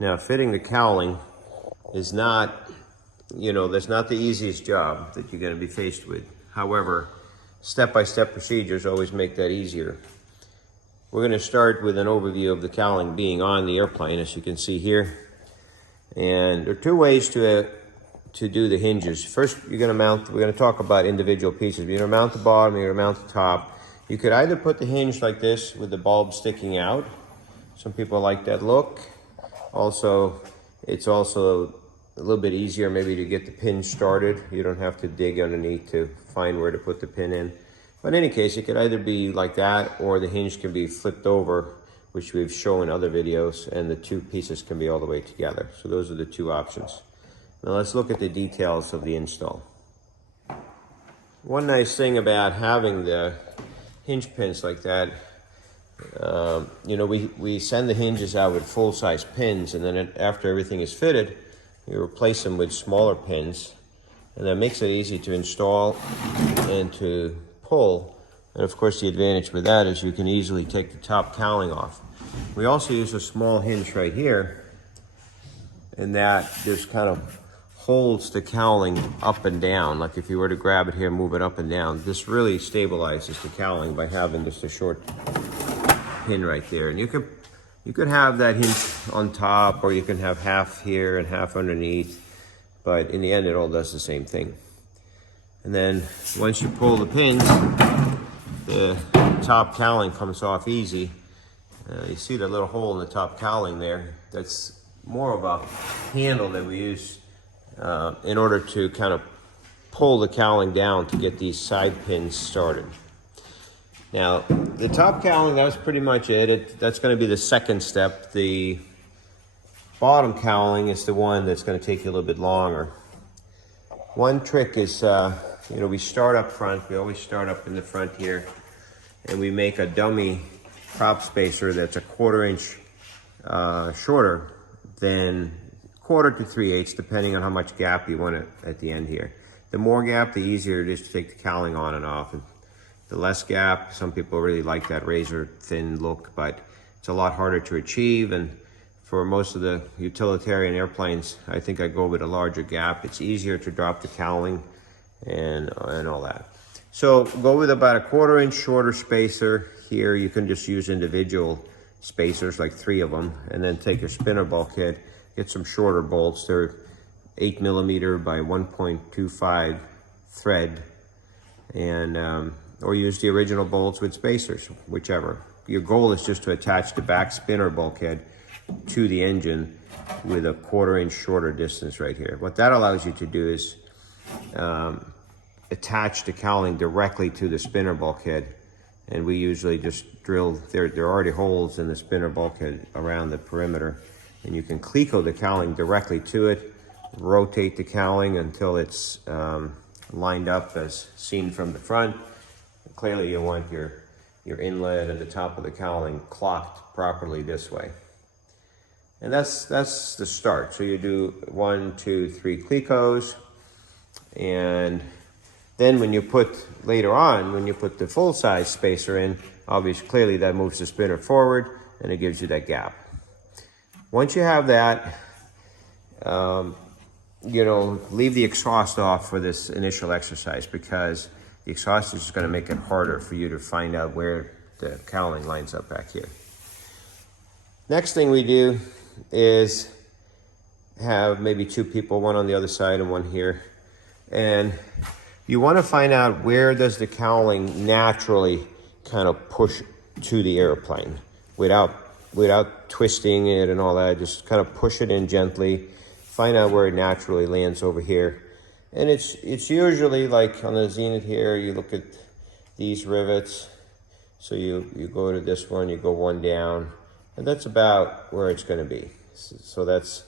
Now, fitting the cowling is not, that's not the easiest job that you're going to be faced with. However, step-by-step procedures always make that easier. We're going to start with an overview of the cowling being on the airplane, as you can see here. And there are two ways to do the hinges. First, we're going to talk about individual pieces. You're going to mount the bottom, you're going to mount the top. You could either put the hinge like this with the bulb sticking out. Some people like that look. Also, it's also a little bit easier maybe to get the pin started. You don't have to dig underneath to find where to put the pin in. But in any case, it could either be like that, or the hinge can be flipped over, which we've shown in other videos, and the two pieces can be all the way together. So those are the two options. Now let's look at the details of the install. One nice thing about having the hinge pins like that, we send the hinges out with full-size pins, and then after everything is fitted, you replace them with smaller pins, and that makes it easy to install and to pull. And of course, the advantage with that is you can easily take the top cowling off. We also use a small hinge right here, and that just kind of holds the cowling up and down. Like if you were to grab it here, move it up and down, this really stabilizes the cowling by having just a short pin right there. And you could have that hinge on top, or you can have half here and half underneath, but in the end it all does the same thing. And then once you pull the pins, the top cowling comes off easy. You see the little hole in the top cowling there? That's more of a handle that we use in order to kind of pull the cowling down to get these side pins started. Now, the top cowling, that's pretty much it. That's going to be the second step. The bottom cowling is the one that's going to take you a little bit longer. One trick is, we start up front. We always start up in the front here, and we make a dummy prop spacer that's a 1/4 inch shorter than 1/4 to 3/8, depending on how much gap you want it at the end here. The more gap, the easier it is to take the cowling on and off. And the less gap, some people really like that razor thin look, but it's a lot harder to achieve. And for most of the utilitarian airplanes, I think I go with a larger gap. It's easier to drop the cowling and all that. So go with about a 1/4 inch shorter spacer here. You can just use individual spacers, like 3 of them, and then take your spinner bulkhead, get some shorter bolts. They're 8mm by 1.25 thread, and or use the original bolts with spacers, whichever. Your goal is just to attach the back spinner bulkhead to the engine with a 1/4 inch shorter distance right here. What that allows you to do is attach the cowling directly to the spinner bulkhead, and we usually just drill, there are already holes in the spinner bulkhead around the perimeter, and you can cleco the cowling directly to it, rotate the cowling until it's lined up as seen from the front. Clearly you want your inlet and the top of the cowling clocked properly this way. And that's the start. So you do 1, 2, 3 clecos, and then when you put the full-size spacer in, obviously clearly that moves the spinner forward and it gives you that gap. Once you have that, leave the exhaust off for this initial exercise, because the exhaust is just going to make it harder for you to find out where the cowling lines up back here. Next thing we do is have maybe 2 people, one on the other side and one here. And you want to find out where does the cowling naturally kind of push to the airplane without twisting it and all that. Just kind of push it in gently. Find out where it naturally lands over here. And it's usually like on the Zenith here, you look at these rivets. So you go to this one, you go one down, and that's about where it's going to be. So that's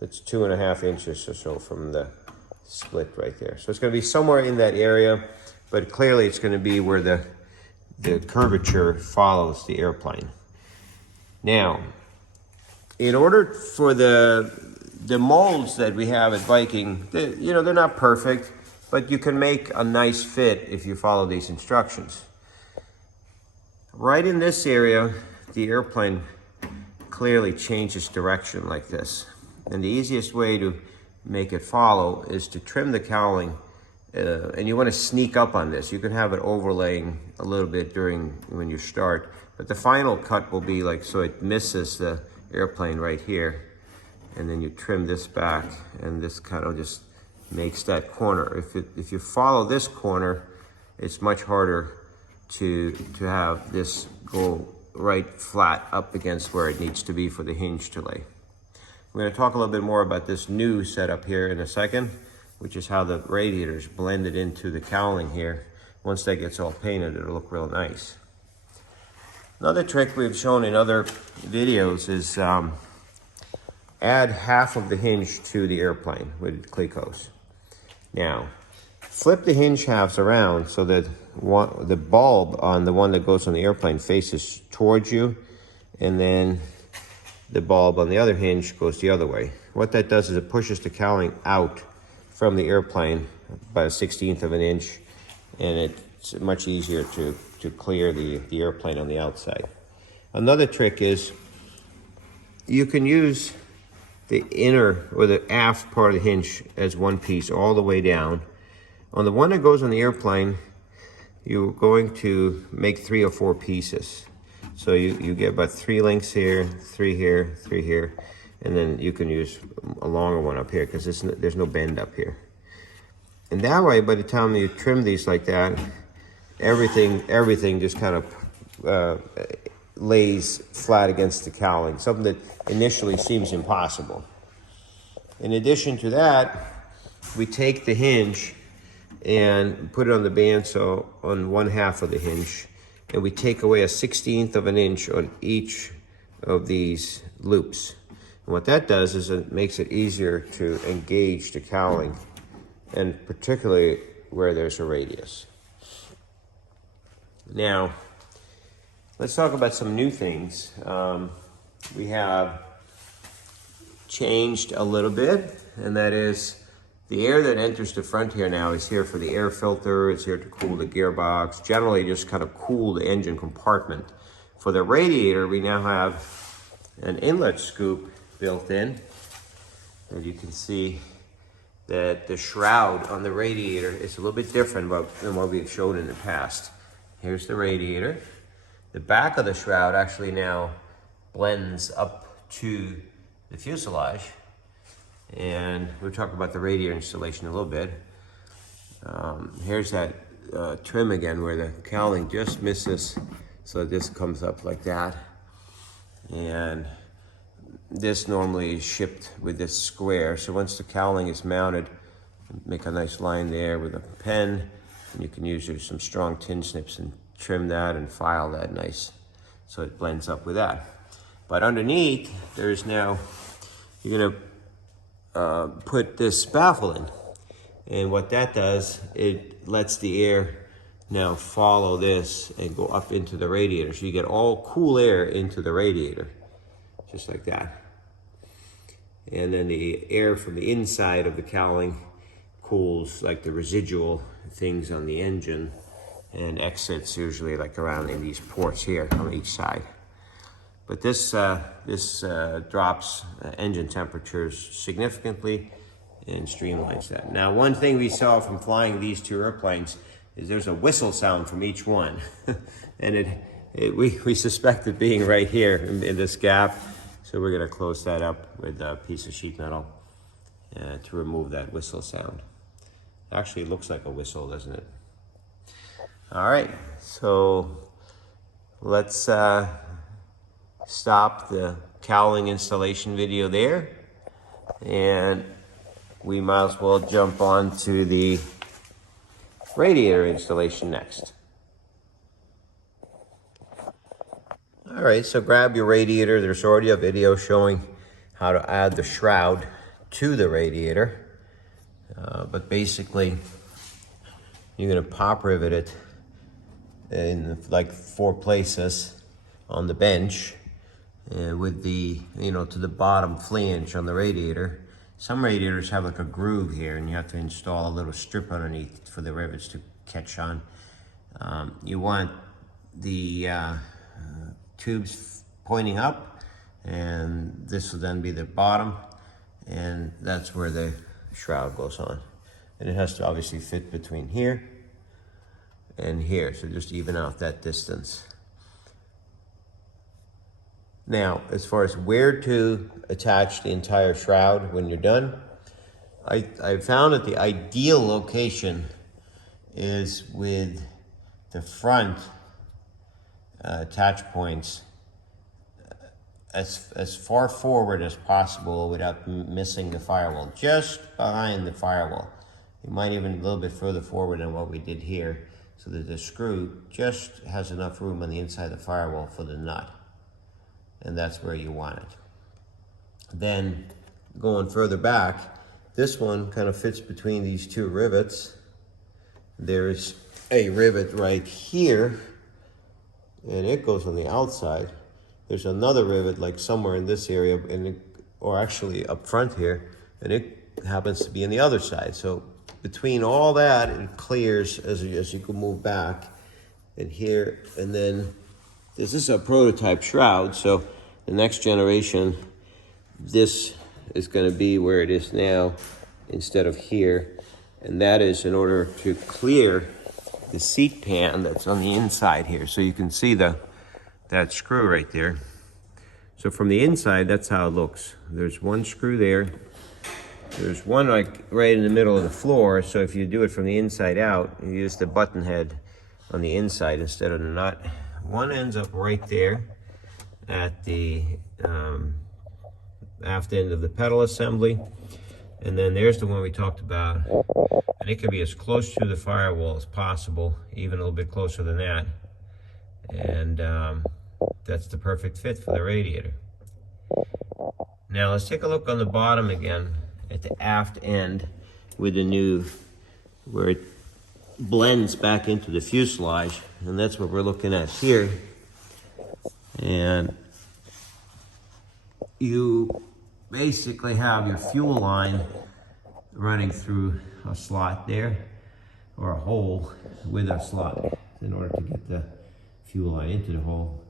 2.5 inches or so from the split right there. So it's going to be somewhere in that area, but clearly it's going to be where the curvature follows the airplane. Now, in order for the molds that we have at Viking, they're not perfect, but you can make a nice fit if you follow these instructions. Right in this area, the airplane clearly changes direction like this. And the easiest way to make it follow is to trim the cowling, and you want to sneak up on this. You can have it overlaying a little bit when you start, but the final cut will be like so it misses the airplane right here, and then you trim this back, and this kind of just makes that corner. If you follow this corner, it's much harder to have this go right flat up against where it needs to be for the hinge to lay. We're going to talk a little bit more about this new setup here in a second, which is how the radiator is blended into the cowling here. Once that gets all painted, it'll look real nice. Another trick we've shown in other videos is add half of the hinge to the airplane with Clecos. Now, flip the hinge halves around so that the bulb on the one that goes on the airplane faces towards you, and then the bulb on the other hinge goes the other way. What that does is it pushes the cowling out from the airplane by 1/16 of an inch, and it's much easier to clear the airplane on the outside. Another trick is you can use the inner or the aft part of the hinge as one piece all the way down. On the one that goes on the airplane, you're going to make 3 or 4 pieces. So you get about 3 links here, 3 here, 3 here, and then you can use a longer one up here because there's no bend up here. And that way, by the time you trim these like that, everything just kind of lays flat against the cowling, something that initially seems impossible. In addition to that, we take the hinge and put it on the bandsaw on 1/2 of the hinge, and we take away 1/16 of an inch on each of these loops. And what that does is it makes it easier to engage the cowling, and particularly where there's a radius. Now, let's talk about some new things. We have changed a little bit, and that is the air that enters the front here now is here for the air filter. It's here to cool the gearbox, generally just kind of cool the engine compartment. For the radiator, we now have an inlet scoop built in. As you can see that the shroud on the radiator is a little bit different than what we've shown in the past. Here's the radiator. The back of the shroud actually now blends up to the fuselage. And we'll talk about the radiator installation in a little bit. Here's that trim again where the cowling just misses, so this comes up like that. And this normally is shipped with this square. So once the cowling is mounted, make a nice line there with a pen, and you can use some strong tin snips and trim that and file that nice so it blends up with that. But underneath, there's now, you're gonna put this baffle in, and what that does, it lets the air now follow this and go up into the radiator, so you get all cool air into the radiator, just like that. And then the air from the inside of the cowling cools like the residual things on the engine, and exits usually like around in these ports here on each side. But this drops engine temperatures significantly and streamlines that. Now, one thing we saw from flying these 2 airplanes is there's a whistle sound from each one. And we suspect it being right here in this gap. So we're gonna close that up with a piece of sheet metal to remove that whistle sound. Actually, it looks like a whistle, doesn't it? All right, so let's stop the cowling installation video there, and we might as well jump on to the radiator installation next. All right, so grab your radiator. There's already a video showing how to add the shroud to the radiator, but basically you're gonna pop rivet it in like 4 places on the bench, with the, to the bottom flange on the radiator. Some radiators have like a groove here, and you have to install a little strip underneath for the rivets to catch on. You want the tubes pointing up, And this will then be the bottom, and that's where the shroud goes on. And it has to obviously fit between here and here, so just even out that distance. Now, as far as where to attach the entire shroud when you're done, I found that the ideal location is with the front attach points as far forward as possible without missing the firewall, just behind the firewall. You might even a little bit further forward than what we did here, so that the screw just has enough room on the inside of the firewall for the nut. And that's where you want it. Then going further back, this one kind of fits between these two rivets. There's a rivet right here, and it goes on the outside. There's another rivet like somewhere in this area, or actually up front here, and it happens to be on the other side. So between all that, it clears as you can move back. And here, and then this is a prototype shroud, so the next generation, this is going to be where it is now instead of here. And that is in order to clear the seat pan that's on the inside here. So you can see that screw right there. So from the inside, that's how it looks. There's one screw there. There's one like right in the middle of the floor. So if you do it from the inside out, you use the button head on the inside instead of the nut. One ends up right there at the aft end of the pedal assembly. And then there's the one we talked about. And it can be as close to the firewall as possible, even a little bit closer than that. And that's the perfect fit for the radiator. Now let's take a look on the bottom again at the aft end with the new, where it blends back into the fuselage. And that's what we're looking at here. And you basically have your fuel line running through a slot there, or a hole with a slot in order to get the fuel line into the hole.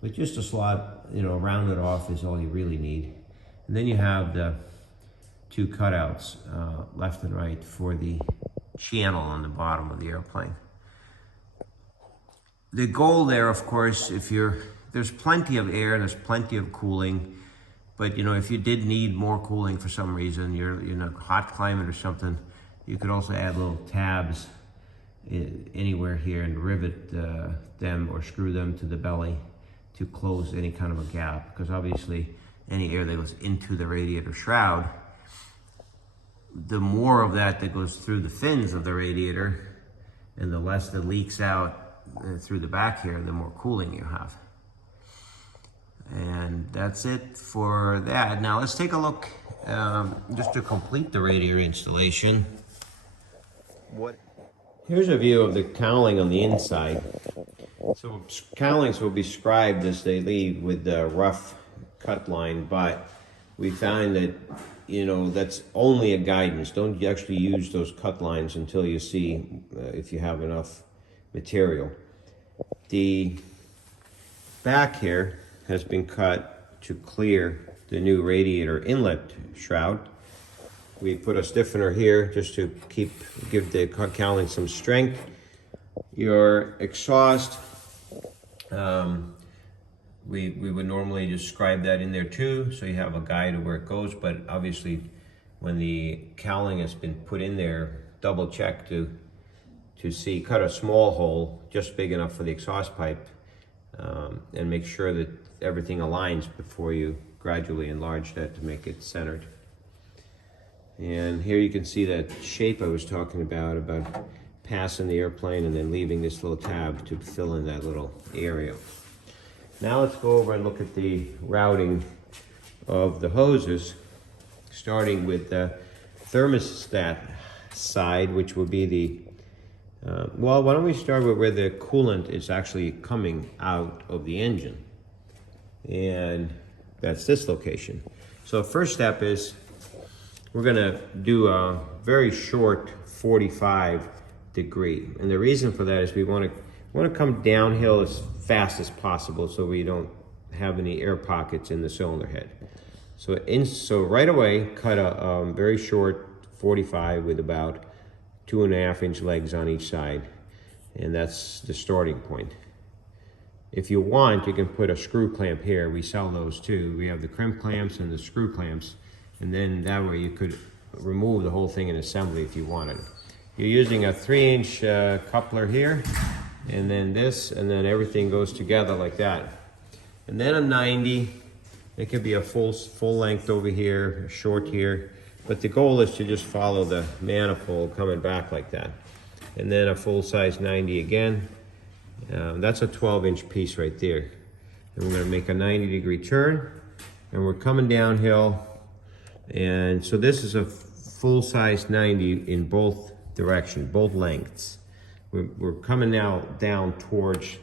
But just a slot, rounded off is all you really need. And then you have the two cutouts, left and right, for the channel on the bottom of the airplane. The goal there, of course, there's plenty of air, there's plenty of cooling, but if you did need more cooling for some reason, you're in a hot climate or something, you could also add little tabs anywhere here and rivet them or screw them to the belly to close any kind of a gap, because obviously any air that goes into the radiator shroud, the more of that goes through the fins of the radiator and the less that leaks out through the back here, the more cooling you have. And that's it for that. Now let's take a look, just to complete the radiator installation. Here's a view of the cowling on the inside. So cowlings will be scribed as they leave with the rough cut line, but we find that that's only a guidance. Don't actually use those cut lines until you see if you have enough material. The back here has been cut to clear the new radiator inlet shroud. We put a stiffener here just to give the cowling some strength. Your exhaust, we would normally just scribe that in there too, so you have a guide of where it goes. But obviously, when the cowling has been put in there, double check to see, cut a small hole just big enough for the exhaust pipe, and make sure that everything aligns before you gradually enlarge that to make it centered. And here you can see that shape I was talking about passing the airplane and then leaving this little tab to fill in that little area. Now let's go over and look at the routing of the hoses, starting with the thermostat side, which will be the, well, why don't we start with where the coolant is actually coming out of the engine. And that's this location. So first step is we're gonna do a very short 45 degree. And the reason for that is we wanna come downhill as fast as possible so we don't have any air pockets in the cylinder head. So right away, cut a very short 45 with about 2.5-inch legs on each side, and that's the starting point. If you want, you can put a screw clamp here. We sell those too. We have the crimp clamps and the screw clamps, and then that way you could remove the whole thing in assembly if you wanted. You're using a 3-inch coupler here, and then this, and then everything goes together like that. And then a 90, it could be a full length over here, a short here, but the goal is to just follow the manifold coming back like that. And then a full size 90 again. That's a 12-inch piece right there. And we're gonna make a 90-degree turn, and we're coming downhill. And so this is a full size 90 in both directions, both lengths. We're coming now down towards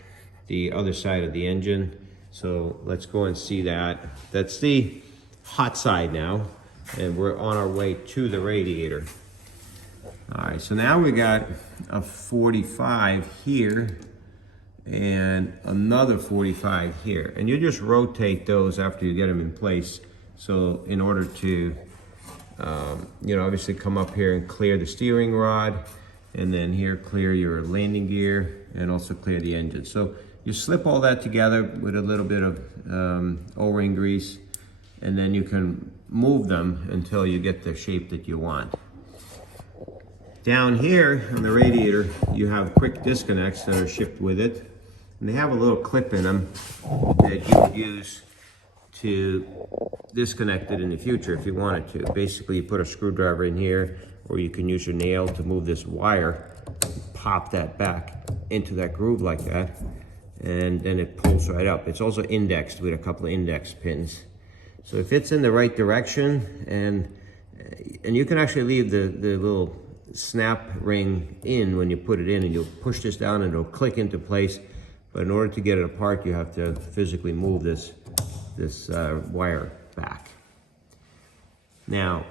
the other side of the engine. So let's go and see that. That's the hot side now, and we're on our way to the radiator. All right, so now we got a 45 here and another 45 here. And you just rotate those after you get them in place. So in order to, obviously come up here and clear the steering rod, and then here clear your landing gear, and also clear the engine. So you slip all that together with a little bit of O-ring grease, and then you can move them until you get the shape that you want. Down here on the radiator, you have quick disconnects that are shipped with it, and they have a little clip in them that you could use to disconnect it in the future if you wanted to. Basically, you put a screwdriver in here, or you can use your nail to move this wire, pop that back into that groove like that, and then it pulls right up. It's also indexed with a couple of index pins. So it fits in the right direction, and you can actually leave the little snap ring in when you put it in, and you'll push this down and it'll click into place. But in order to get it apart, you have to physically move this wire back. Now,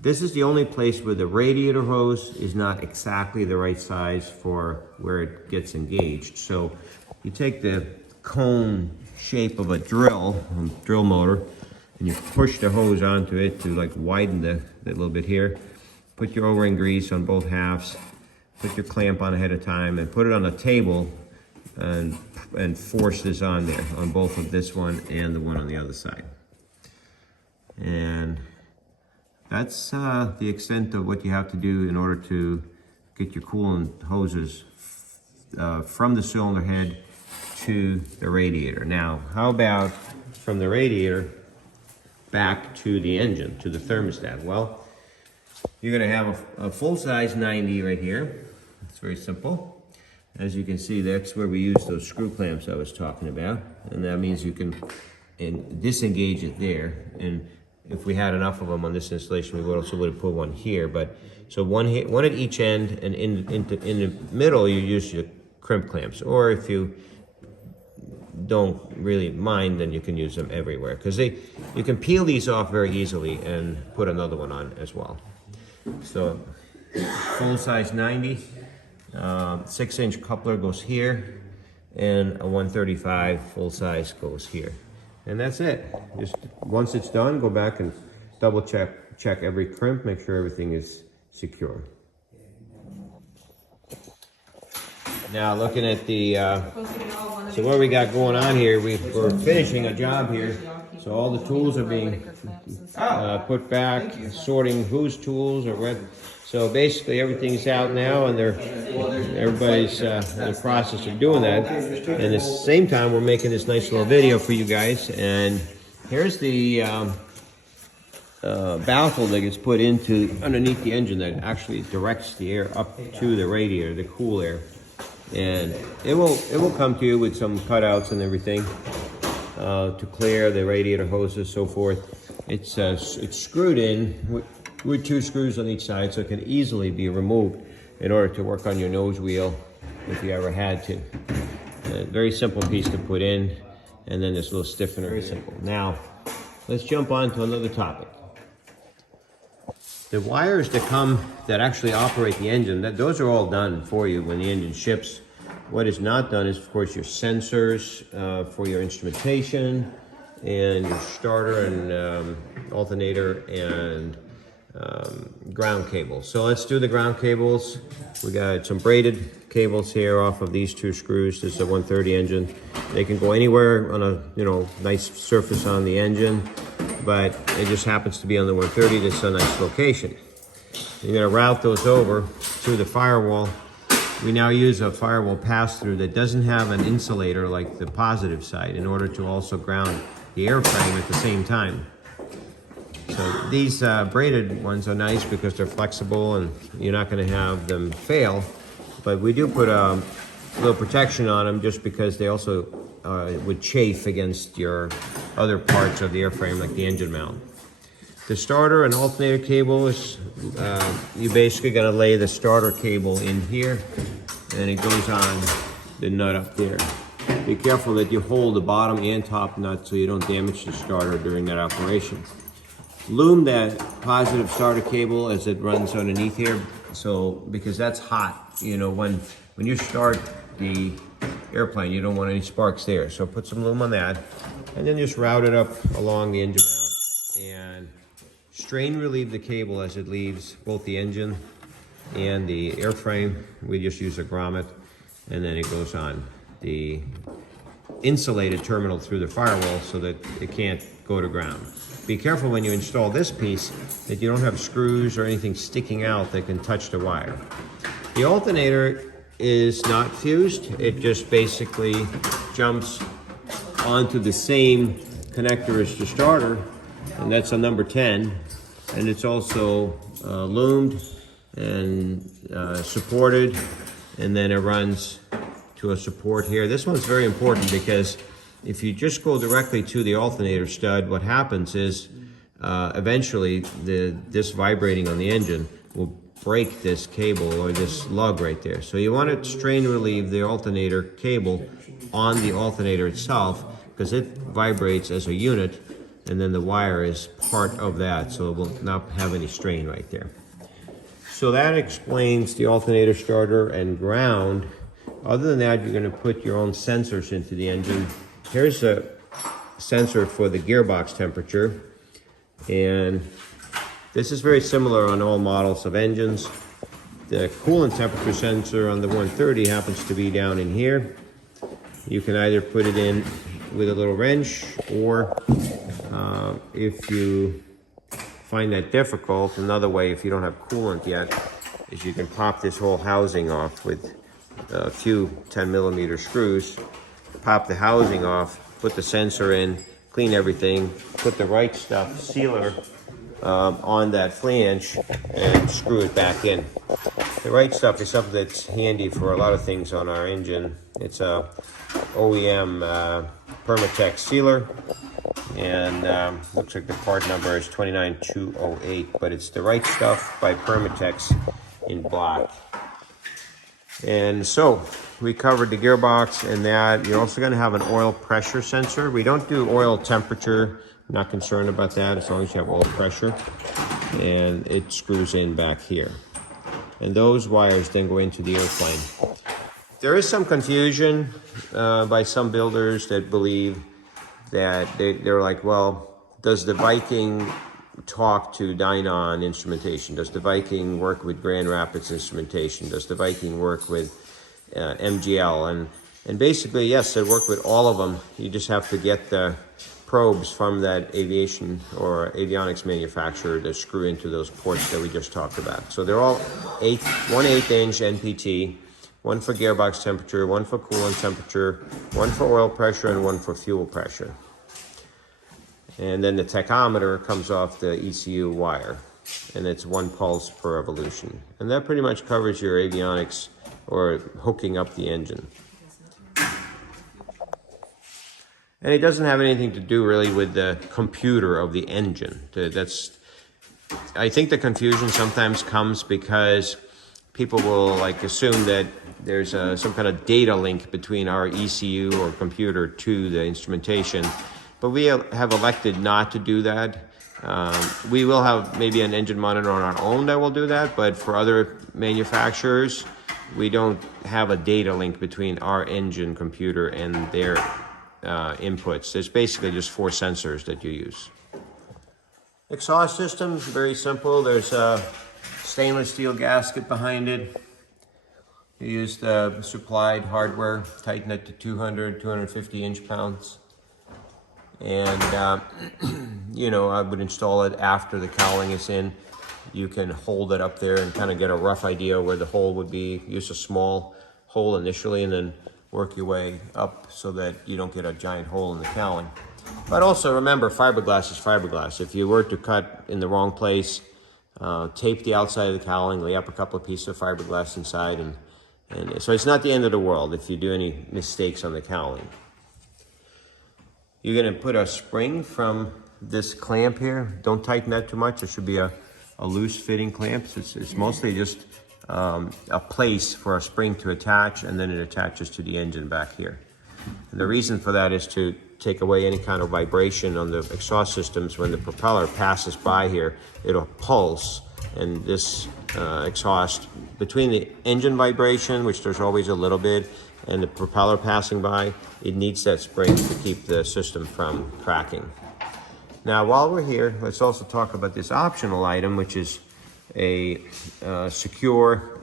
this is the only place where the radiator hose is not exactly the right size for where it gets engaged. So you take the cone shape of a drill motor, and you push the hose onto it to like widen that little bit here. Put your O-ring grease on both halves, put your clamp on ahead of time, and put it on a table and force this on there, on both of this one and the one on the other side. And that's the extent of what you have to do in order to get your coolant hoses from the cylinder head to the radiator. Now, how about from the radiator back to the engine, to the thermostat? Well, you're gonna have a full-size 90 right here. It's very simple. As you can see, that's where we use those screw clamps I was talking about. And that means you can disengage it there. And if we had enough of them on this installation, we also would have put one here. But so one at each end, and in the middle, you use your crimp clamps. Or if you don't really mind, then you can use them everywhere. Because you can peel these off very easily and put another one on as well. So full-size 90. 6-inch coupler goes here, and a 135 full size goes here, and that's it. Just once it's done, go back and double check every crimp, make sure everything is secure. Now looking at the so what we got going on here, we're finishing a job here, so all the tools are being put back, sorting whose tools are what. So basically everything's out now, and everybody's in the process of doing that. And at the same time, we're making this nice little video for you guys. And here's the baffle that gets put underneath the engine that actually directs the air up to the radiator, the cool air. And it will come to you with some cutouts and everything to clear the radiator hoses, so forth. It's screwed in with 2 screws on each side, so it can easily be removed in order to work on your nose wheel if you ever had to. A very simple piece to put in, and then this little stiffener. Very simple. Now, let's jump on to another topic. The wires that actually operate the engine, those are all done for you when the engine ships. What is not done is, of course, your sensors for your instrumentation and your starter and alternator and ground cables. So let's do the ground cables. We got some braided cables here off of these two screws. This is a 130 engine. They can go anywhere on a nice surface on the engine, but it just happens to be on the 130. This is a nice location. You're going to route those over to the firewall. We now use a firewall pass-through that doesn't have an insulator like the positive side in order to also ground the airframe at the same time. So these braided ones are nice because they're flexible and you're not going to have them fail. But we do put a little protection on them just because they also would chafe against your other parts of the airframe, like the engine mount. The starter and alternator cable is, you're basically going to lay the starter cable in here and it goes on the nut up there. Be careful that you hold the bottom and top nut so you don't damage the starter during that operation. Loom that positive starter cable as it runs underneath here, so because that's hot. When you start the airplane, you don't want any sparks there. So put some loom on that, and then just route it up along the engine mount and strain relieve the cable as it leaves both the engine and the airframe. We just use a grommet, and then it goes on the insulated terminal through the firewall so that it can't go to ground. Be careful when you install this piece that you don't have screws or anything sticking out that can touch the wire. The alternator is not fused. It just basically jumps onto the same connector as the starter, and that's a number 10. And it's also loomed and supported, and then it runs to a support here. This one's very important because if you just go directly to the alternator stud, what happens is eventually this vibrating on the engine will break this cable or this lug right there. So you want to strain relieve the alternator cable on the alternator itself because it vibrates as a unit, and then the wire is part of that, so it will not have any strain right there. So that explains the alternator, starter, and ground. Other than that, you're going to put your own sensors into the engine. Here's a sensor for the gearbox temperature, and this is very similar on all models of engines. The coolant temperature sensor on the 130 happens to be down in here. You can either put it in with a little wrench, or if you find that difficult, another way, if you don't have coolant yet, is you can pop this whole housing off with a few 10mm screws. Pop the housing off, put the sensor in, clean everything, put the right stuff sealer on that flange, and screw it back in. The right stuff is something that's handy for a lot of things on our engine. It's a OEM Permatex sealer, and looks like the part number is 29208, but it's the right stuff by Permatex in black. And so we covered the gearbox and that. You're also going to have an oil pressure sensor. We don't do oil temperature. I'm not concerned about that as long as you have oil pressure. And it screws in back here. And those wires then go into the airplane. There is some confusion by some builders that believe that they're like, well, does the Viking talk to Dynon instrumentation? Does the Viking work with Grand Rapids instrumentation? Does the Viking work with MGL? And basically, yes, they work with all of them. You just have to get the probes from that aviation or avionics manufacturer to screw into those ports that we just talked about. So they're all 1/8 inch NPT, one for gearbox temperature, one for coolant temperature, one for oil pressure, and one for fuel pressure. And then the tachometer comes off the ECU wire, and it's 1 pulse per revolution. And that pretty much covers your avionics or hooking up the engine. And it doesn't have anything to do really with the computer of the engine. I think the confusion sometimes comes because people will assume that there's some kind of data link between our ECU or computer to the instrumentation. But we have elected not to do that. We will have maybe an engine monitor on our own that will do that, but for other manufacturers, we don't have a data link between our engine computer and their inputs. There's basically just 4 sensors that you use. Exhaust system, very simple. There's a stainless steel gasket behind it. You use the supplied hardware, tighten it to 200, 250 inch-pounds. And, you know, I would install it after the cowling is in. You can hold it up there and kind of get a rough idea where the hole would be. Use a small hole initially and then work your way up so that you don't get a giant hole in the cowling. But also remember, fiberglass is fiberglass. If you were to cut in the wrong place, tape the outside of the cowling, lay up a couple of pieces of fiberglass inside, and so it's not the end of the world if you do any mistakes on the cowling. You're going to put a spring from this clamp here. Don't tighten that too much. It should be a loose fitting clamp. It's mostly just a place for a spring to attach, and then it attaches to the engine back here. And the reason for that is to take away any kind of vibration on the exhaust systems. When the propeller passes by here, it'll pulse, and this exhaust, between the engine vibration, which there's always a little bit, and the propeller passing by, it needs that spring to keep the system from cracking. Now, while we're here, let's also talk about this optional item, which is a secure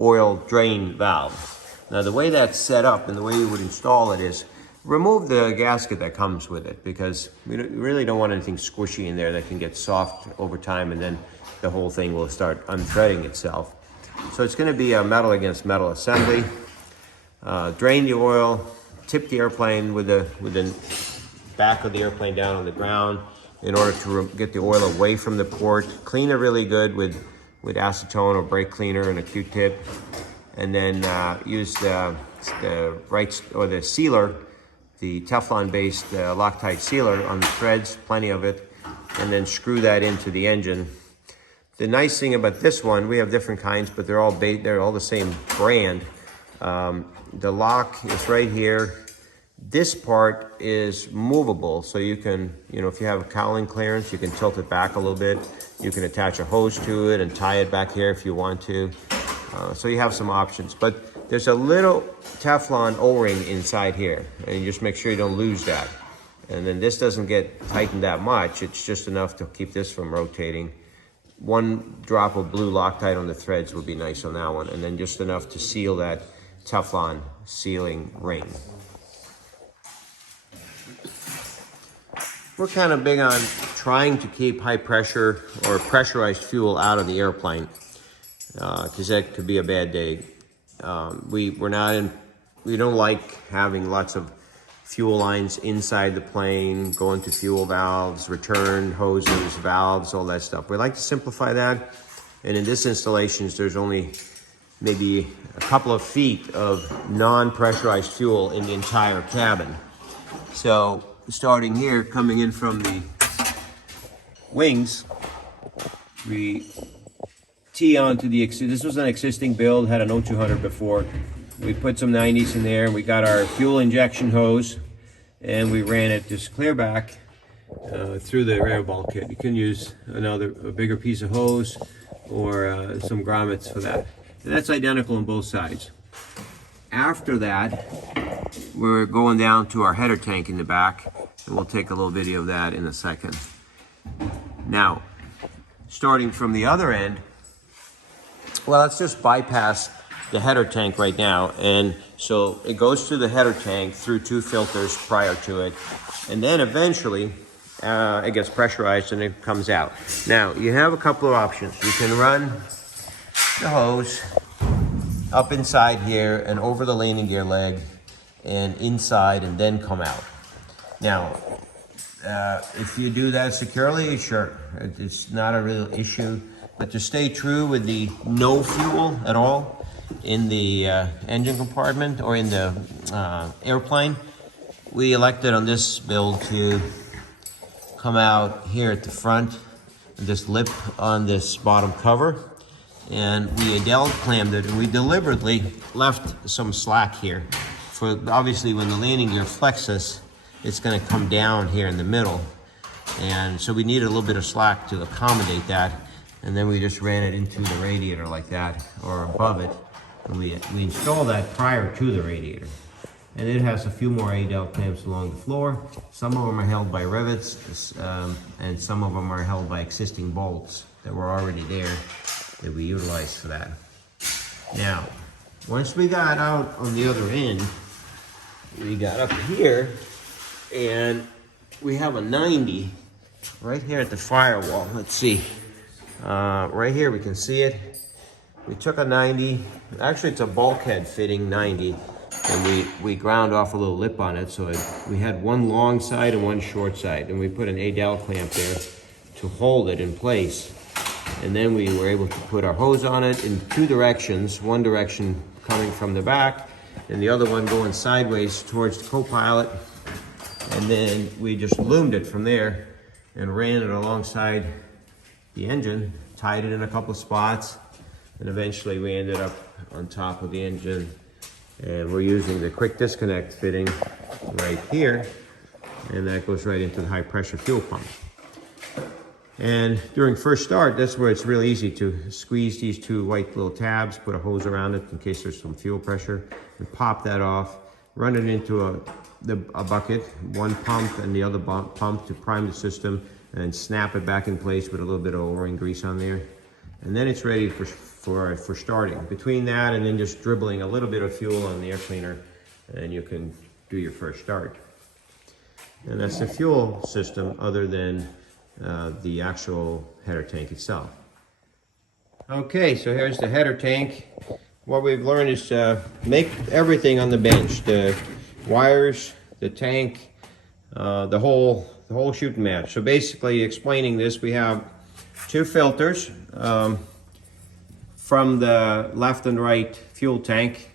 oil drain valve. Now, the way that's set up and the way you would install it is remove the gasket that comes with it, because we really don't want anything squishy in there that can get soft over time, and then the whole thing will start unthreading itself. So it's going to be a metal against metal assembly. Drain the oil, tip the airplane with the back of the airplane down on the ground in order to get the oil away from the port. Clean it really good with acetone or brake cleaner and a Q-tip, and then use the sealer, the Teflon-based Loctite sealer on the threads, plenty of it, and then screw that into the engine. The nice thing about this one, we have different kinds, but they're all the same brand. The lock is right here. This part is movable, so you can, if you have a cowling clearance, you can tilt it back a little bit. You can attach a hose to it and tie it back here if you want to. So you have some options, but there's a little Teflon O-ring inside here, and you just make sure you don't lose that. And then this doesn't get tightened that much. It's just enough to keep this from rotating. 1 drop of blue Loctite on the threads would be nice on that one, and then just enough to seal that Teflon sealing ring. We're kind of big on trying to keep high pressure or pressurized fuel out of the airplane, because that could be a bad day. We don't like having lots of fuel lines inside the plane, going to fuel valves, return hoses, valves, all that stuff. We like to simplify that. And in this installation, there's only maybe a couple of feet of non-pressurized fuel in the entire cabin. So starting here, coming in from the wings, we tee onto this was an existing build, had an 0200 before. We put some 90s in there, and we got our fuel injection hose, and we ran it just clear back through the rear bulkhead. You can use a bigger piece of hose or some grommets for that. And that's identical on both sides. After that, we're going down to our header tank in the back, and we'll take a little video of that in a second. Now, starting from the other end, well, let's just bypass the header tank right now. And so it goes through the header tank through 2 filters prior to it, and then eventually it gets pressurized and it comes out. Now, you have a couple of options. You can run the hose up inside here and over the landing gear leg and inside and then come out. Now, if you do that securely, sure, it's not a real issue. But to stay true with the no fuel at all in the engine compartment or in the airplane, we elected on this build to come out here at the front and just lip on this bottom cover, and we Adele clammed it, and we deliberately left some slack here for obviously when the landing gear flexes, it's going to come down here in the middle, and so we needed a little bit of slack to accommodate that. and then we just ran it into the radiator like that, or above it. And we installed that prior to the radiator. And it has a few more A-dowel clamps along the floor. Some of them are held by rivets, and some of them are held by existing bolts that were already there that we utilized for that. Now, once we got out on the other end, we got up here, and we have a 90 right here at the firewall. Let's see. Right here, we can see it. We took a 90. Actually, it's a bulkhead fitting 90. And we ground off a little lip on it, so we had one long side and one short side. And we put an A-dowel clamp there to hold it in place. And then we were able to put our hose on it in two directions. One direction coming from the back, and the other one going sideways towards the co-pilot. And then we just loomed it from there and ran it alongside the engine, tied it in a couple of spots, and eventually we ended up on top of the engine. And we're using the quick disconnect fitting right here, and that goes right into the high pressure fuel pump. And during first start, that's where it's really easy to squeeze these two white little tabs, put a hose around it in case there's some fuel pressure, and pop that off, run it into a bucket, one pump and the other pump to prime the system, and snap it back in place with a little bit of O-ring grease on there. And then it's ready for starting. Between that and then just dribbling a little bit of fuel on the air cleaner, and you can do your first start. And that's the fuel system other than the actual header tank itself. Okay, so here's the header tank. What we've learned is make everything on the bench. The wires, the tank, the whole shooting match. So basically explaining this, we have two filters from the left and right fuel tank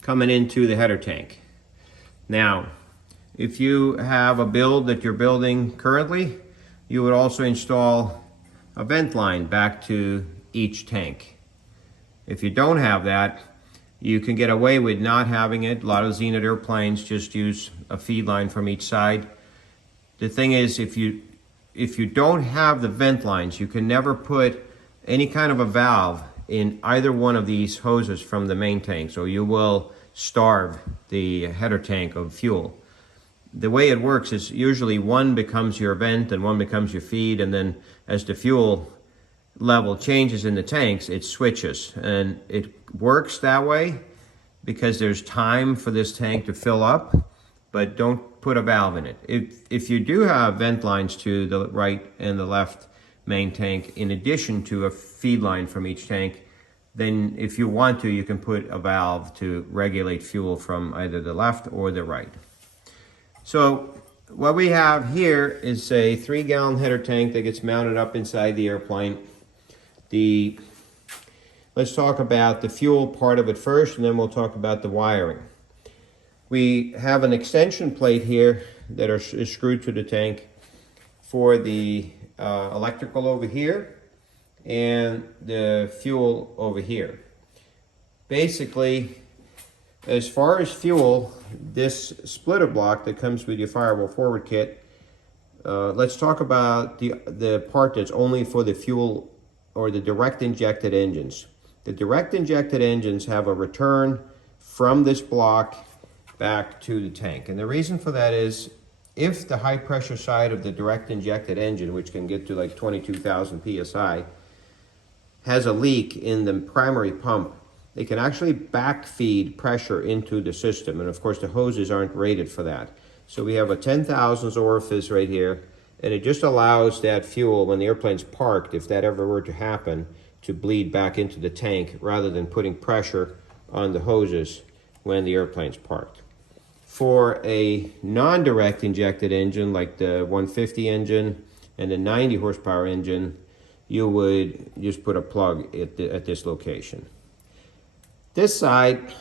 coming into the header tank. Now, if you have a build that you're building currently, you would also install a vent line back to each tank. If you don't have that, you can get away with not having it. A lot of Zenith airplanes just use a feed line from each side. The thing is, if you don't have the vent lines, you can never put any kind of a valve in either one of these hoses from the main tank, so you will starve the header tank of fuel. The way it works is usually one becomes your vent and one becomes your feed, and then as the fuel level changes in the tanks, it switches. And it works that way because there's time for this tank to fill up, but don't put a valve in it. If you do have vent lines to the right and the left main tank, in addition to a feed line from each tank, then if you want to, you can put a valve to regulate fuel from either the left or the right. So what we have here is a 3-gallon header tank that gets mounted up inside the airplane. Let's talk about the fuel part of it first, and then we'll talk about the wiring. We have an extension plate here that is screwed to the tank for the electrical over here and the fuel over here. Basically, as far as fuel, this splitter block that comes with your Firewall forward kit, let's talk about the part that's only for the fuel or the direct injected engines. The direct injected engines have a return from this block back to the tank. And the reason for that is if the high pressure side of the direct injected engine, which can get to like 22,000 PSI, has a leak in the primary pump, they can actually backfeed pressure into the system. And of course the hoses aren't rated for that. So we have a 10 thousandths orifice right here, and it just allows that fuel, when the airplane's parked, if that ever were to happen, to bleed back into the tank rather than putting pressure on the hoses when the airplane's parked. For a non-direct injected engine like the 150 engine and the 90 horsepower engine, you would just put a plug at this location. This side,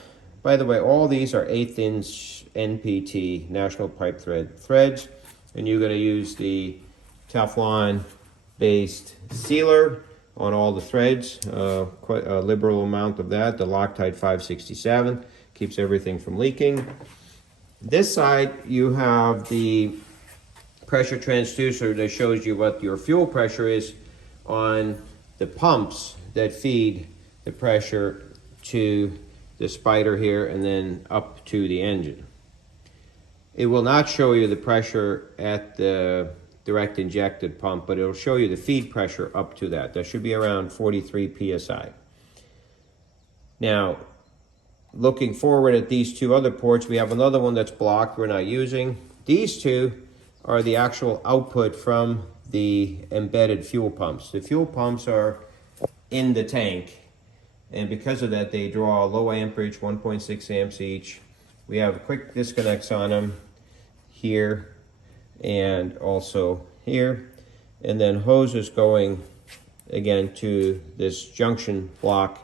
by the way, all these are 1/8 inch NPT, National Pipe Thread threads, and you're going to use the Teflon based sealer on all the threads, quite a liberal amount of that. The Loctite 567 keeps everything from leaking. This side, you have the pressure transducer that shows you what your fuel pressure is on the pumps that feed the pressure to the spider here and then up to the engine. It will not show you the pressure at the direct injected pump, but it'll show you the feed pressure up to that. That should be around 43 psi. Now, looking forward at these two other ports, we have another one that's blocked we're not using. These two are the actual output from the embedded fuel pumps. The fuel pumps are in the tank, and because of that they draw low amperage, 1.6 amps each. We have quick disconnects on them here and also here, and then hoses going again to this junction block.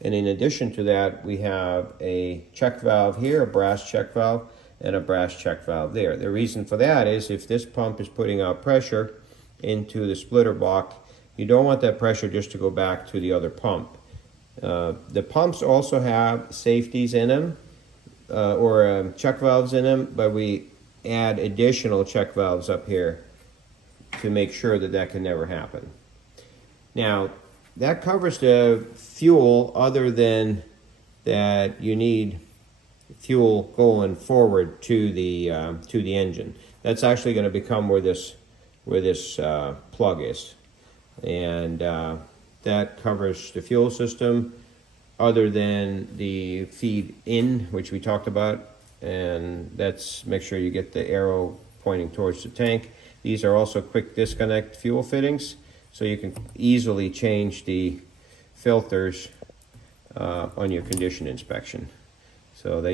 And in addition to that, we have a check valve here, a brass check valve, and a brass check valve there. The reason for that is if this pump is putting out pressure into the splitter block, you don't want that pressure just to go back to the other pump. The pumps also have safeties in them, or check valves in them, but we add additional check valves up here to make sure that that can never happen. Now, that covers the fuel, other than that you need fuel going forward to the engine. That's actually going to become where this plug is, and that covers the fuel system, other than the feed in, which we talked about, and that's make sure you get the arrow pointing towards the tank. These are also quick disconnect fuel fittings, so you can easily change the filters on your condition inspection. So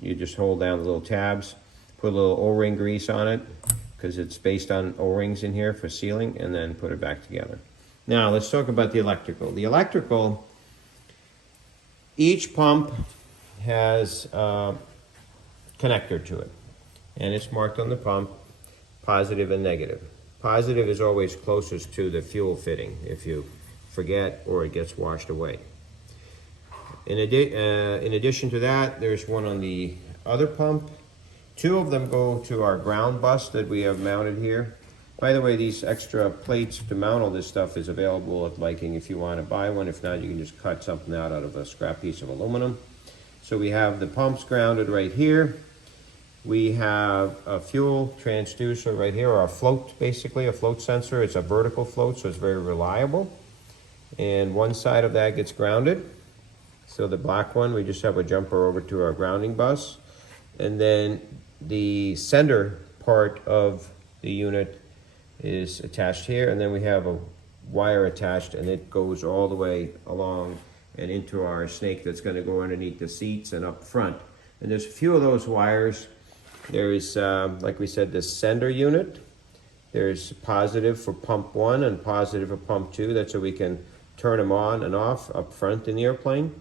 you just hold down the little tabs, put a little O-ring grease on it, because it's based on O-rings in here for sealing, and then put it back together. Now let's talk about the electrical. The electrical, each pump has a connector to it, and it's marked on the pump, positive and negative. Positive is always closest to the fuel fitting if you forget or it gets washed away. In addition to that, there's one on the other pump. Two of them go to our ground bus that we have mounted here. By the way, these extra plates to mount all this stuff is available at Viking if you want to buy one. If not, you can just cut something out of a scrap piece of aluminum. So we have the pumps grounded right here. We have a fuel transducer right here, or a float, basically, a float sensor. It's a vertical float, so it's very reliable. And one side of that gets grounded. So the black one, we just have a jumper over to our grounding bus. And then the center part of the unit is attached here. And then we have a wire attached, and it goes all the way along and into our snake that's going to go underneath the seats and up front. And there's a few of those wires. There is, like we said, the sender unit. There's positive for pump 1 and positive for pump 2. That's so we can turn them on and off up front in the airplane.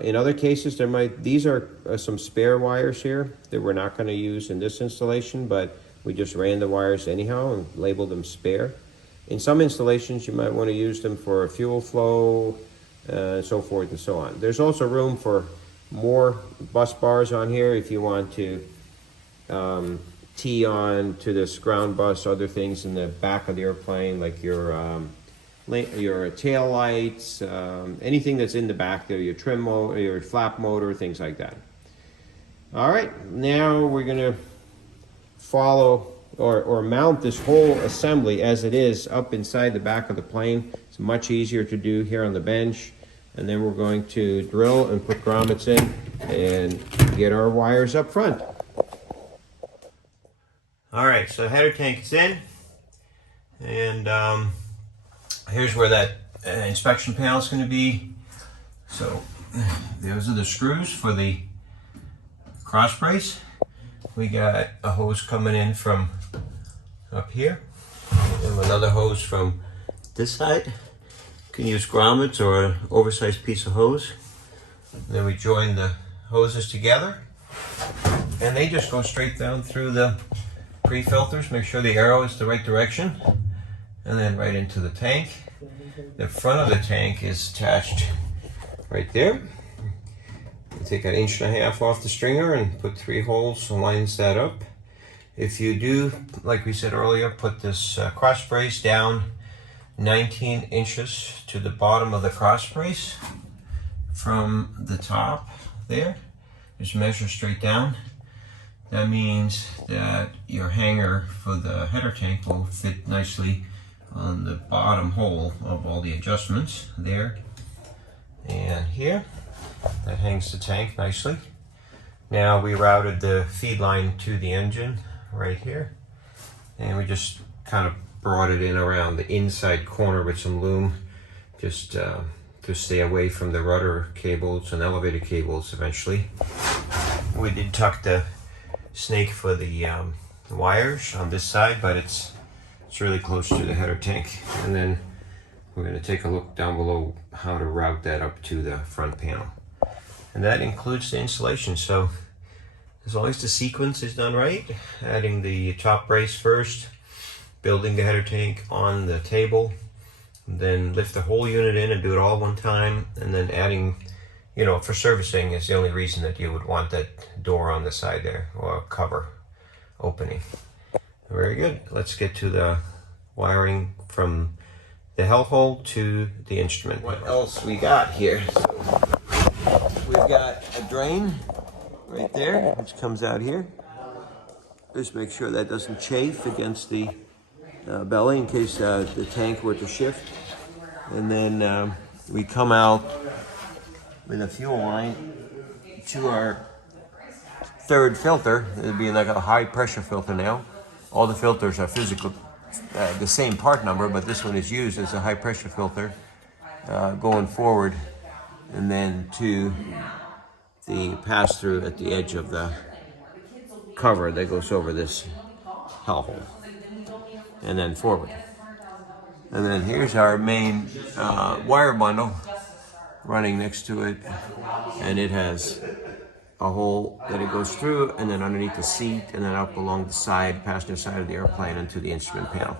In other cases, these are some spare wires here that we're not going to use in this installation, but we just ran the wires anyhow and labeled them spare. In some installations, you might want to use them for fuel flow, so forth and so on. There's also room for more bus bars on here if you want to tee on to this ground bus, other things in the back of the airplane, like your tail lights, anything that's in the back there, your trim motor, your flap motor, things like that. All right, now we're going to follow or mount this whole assembly as it is up inside the back of the plane. It's much easier to do here on the bench. And then we're going to drill and put grommets in and get our wires up front. All right, so header tank is in, and here's where that inspection panel is going to be. So those are the screws for the cross brace. We got a hose coming in from up here, and another hose from this side. You can use grommets or an oversized piece of hose. Then we join the hoses together, and they just go straight down through the pre-filters. Make sure the arrow is the right direction, and then right into the tank. The front of the tank is attached right there. You take 1.5 inches off the stringer and put 3 holes and lines that up. If you do, like we said earlier, put this cross brace down 19 inches to the bottom of the cross brace from the top there. Just measure straight down. That means that your hanger for the header tank will fit nicely on the bottom hole of all the adjustments there and here. That hangs the tank nicely. Now we routed the feed line to the engine right here, and we just kind of brought it in around the inside corner with some loom, just to stay away from the rudder cables and elevator cables eventually. We did tuck the snake for the wires on this side, but it's really close to the header tank. And then we're going to take a look down below how to route that up to the front panel. And that includes the installation. So as long as the sequence is done right, adding the top brace first, building the header tank on the table, then lift the whole unit in and do it all one time, and then adding, you know, for servicing is the only reason that you would want that door on the side there, or cover opening. Very good. Let's get to the wiring from the hell hole to the instrument. What else we got here? We've got a drain right there, which comes out here. Just make sure that doesn't chafe against the belly in case the tank were to shift. And then we come out with a fuel line to our third filter. It'll be like a high pressure filter now. All the filters are physical, the same part number, but this one is used as a high pressure filter going forward, and then to the pass through at the edge of the cover that goes over this hell hole, and then forward. And then here's our main wire bundle running next to it, and it has a hole that it goes through, and then underneath the seat, and then up along the side, passenger side of the airplane, into the instrument panel.